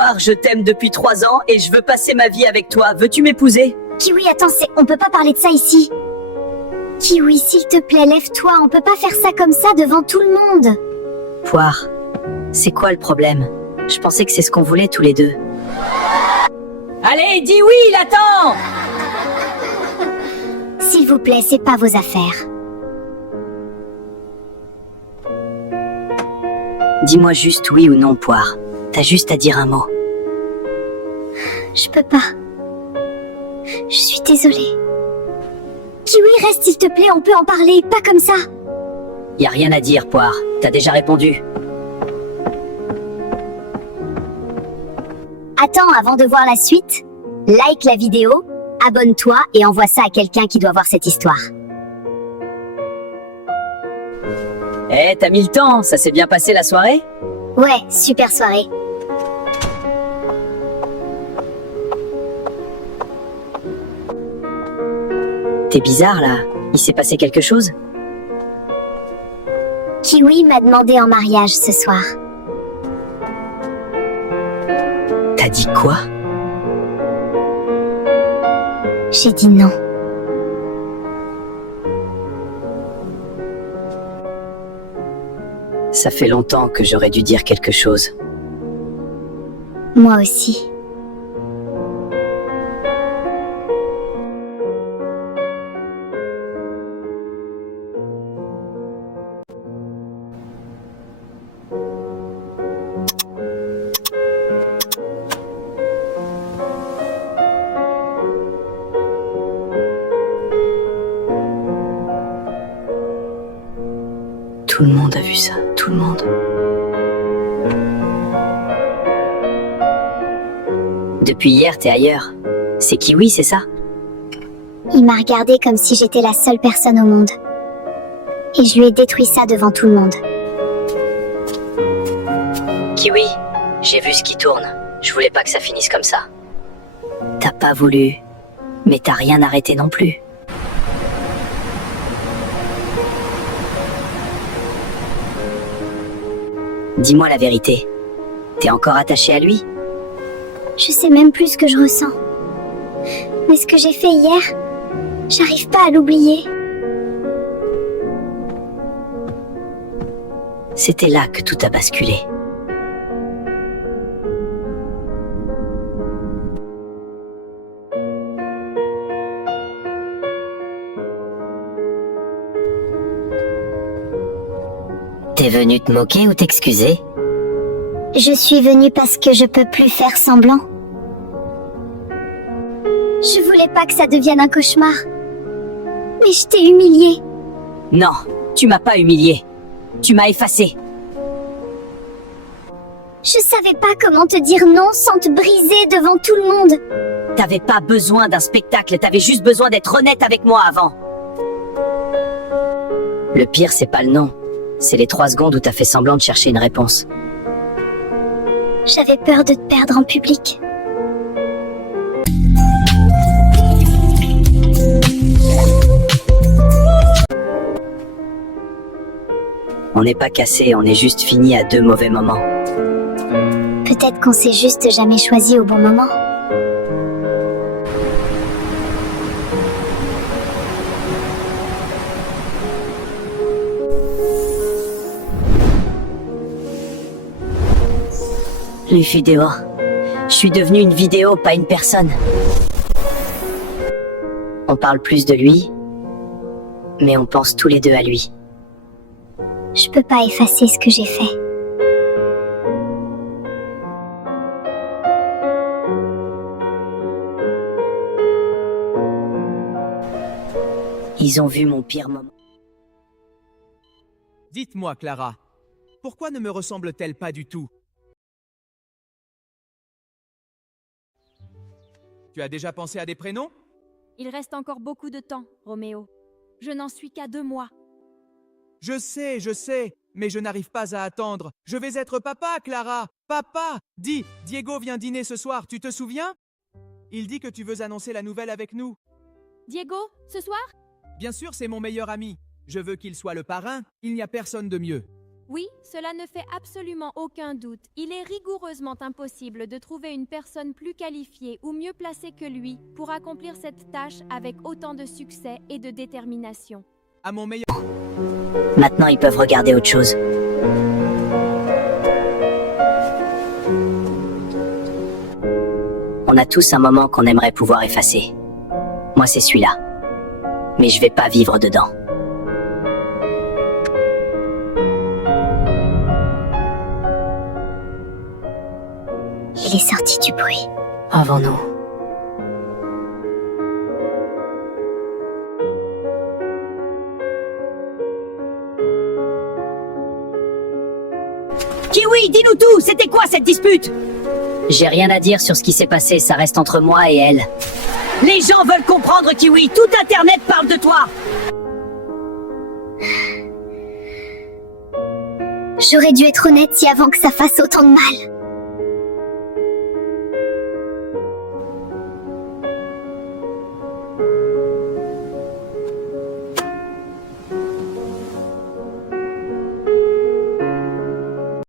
Poire, je t'aime depuis 3 ans et je veux passer ma vie avec toi. Veux-tu m'épouser? Kiwi, attends, on peut pas parler de ça ici. Kiwi, s'il te plaît, lève-toi, on peut pas faire ça comme ça devant tout le monde. Poire, c'est quoi le problème? Je pensais que c'est ce qu'on voulait tous les deux. Allez, dis oui, il attend! S'il vous plaît, c'est pas vos affaires. Dis-moi juste oui ou non, Poire. T'as juste à dire un mot. Je peux pas. Je suis désolée. Kiwi, reste s'il te plaît, on peut en parler, pas comme ça. Y a rien à dire, Poire. T'as déjà répondu. Attends, avant de voir la suite, like la vidéo, abonne-toi et envoie ça à quelqu'un qui doit voir cette histoire. Eh, t'as mis le temps, ça s'est bien passé la soirée? Ouais, super soirée. T'es bizarre là, il s'est passé quelque chose? Kiwi m'a demandé en mariage ce soir. T'as dit quoi? J'ai dit non. Ça fait longtemps que j'aurais dû dire quelque chose. Moi aussi. Tout le monde a vu ça, tout le monde. Depuis hier, t'es ailleurs. C'est Kiwi, c'est ça? Il m'a regardé comme si j'étais la seule personne au monde. Et je lui ai détruit ça devant tout le monde. Kiwi, j'ai vu ce qui tourne. Je voulais pas que ça finisse comme ça. T'as pas voulu, mais t'as rien arrêté non plus. Dis-moi la vérité. T'es encore attaché à lui? Je sais même plus ce que je ressens. Mais ce que j'ai fait hier, j'arrive pas à l'oublier. C'était là que tout a basculé. T'es venu te moquer ou t'excuser? Je suis venue parce que je peux plus faire semblant. Je voulais pas que ça devienne un cauchemar. Mais je t'ai humiliée. Non, tu m'as pas humilié. Tu m'as effacé. Je savais pas comment te dire non sans te briser devant tout le monde. T'avais pas besoin d'un spectacle, t'avais juste besoin d'être honnête avec moi avant. Le pire, c'est pas le non. C'est les 3 secondes où t'as fait semblant de chercher une réponse. J'avais peur de te perdre en public. On n'est pas cassé, on est juste fini à 2 mauvais moments. Peut-être qu'on s'est juste jamais choisi au bon moment. Les vidéos. Je suis devenue une vidéo, pas une personne. On parle plus de lui, mais on pense tous les deux à lui. Je peux pas effacer ce que j'ai fait. Ils ont vu mon pire moment. Dites-moi, Clara, pourquoi ne me ressemble-t-elle pas du tout? Tu as déjà pensé à des prénoms? Il reste encore beaucoup de temps, Roméo. Je n'en suis qu'à 2 mois. Je sais, mais je n'arrive pas à attendre. Je vais être papa, Clara. Papa! Dis, Diego vient dîner ce soir, tu te souviens? Il dit que tu veux annoncer la nouvelle avec nous. Diego, ce soir? Bien sûr, c'est mon meilleur ami. Je veux qu'il soit le parrain, il n'y a personne de mieux. Oui, cela ne fait absolument aucun doute. Il est rigoureusement impossible de trouver une personne plus qualifiée ou mieux placée que lui pour accomplir cette tâche avec autant de succès et de détermination. À mon meilleur... Maintenant, ils peuvent regarder autre chose. On a tous un moment qu'on aimerait pouvoir effacer. Moi, c'est celui-là. Mais je vais pas vivre dedans. Il est sorti du bruit. Avant nous. Kiwi, dis-nous tout. C'était quoi cette dispute? J'ai rien à dire sur ce qui s'est passé. Ça reste entre moi et elle. Les gens veulent comprendre, Kiwi. Tout Internet parle de toi. J'aurais dû être honnête avant que ça fasse autant de mal.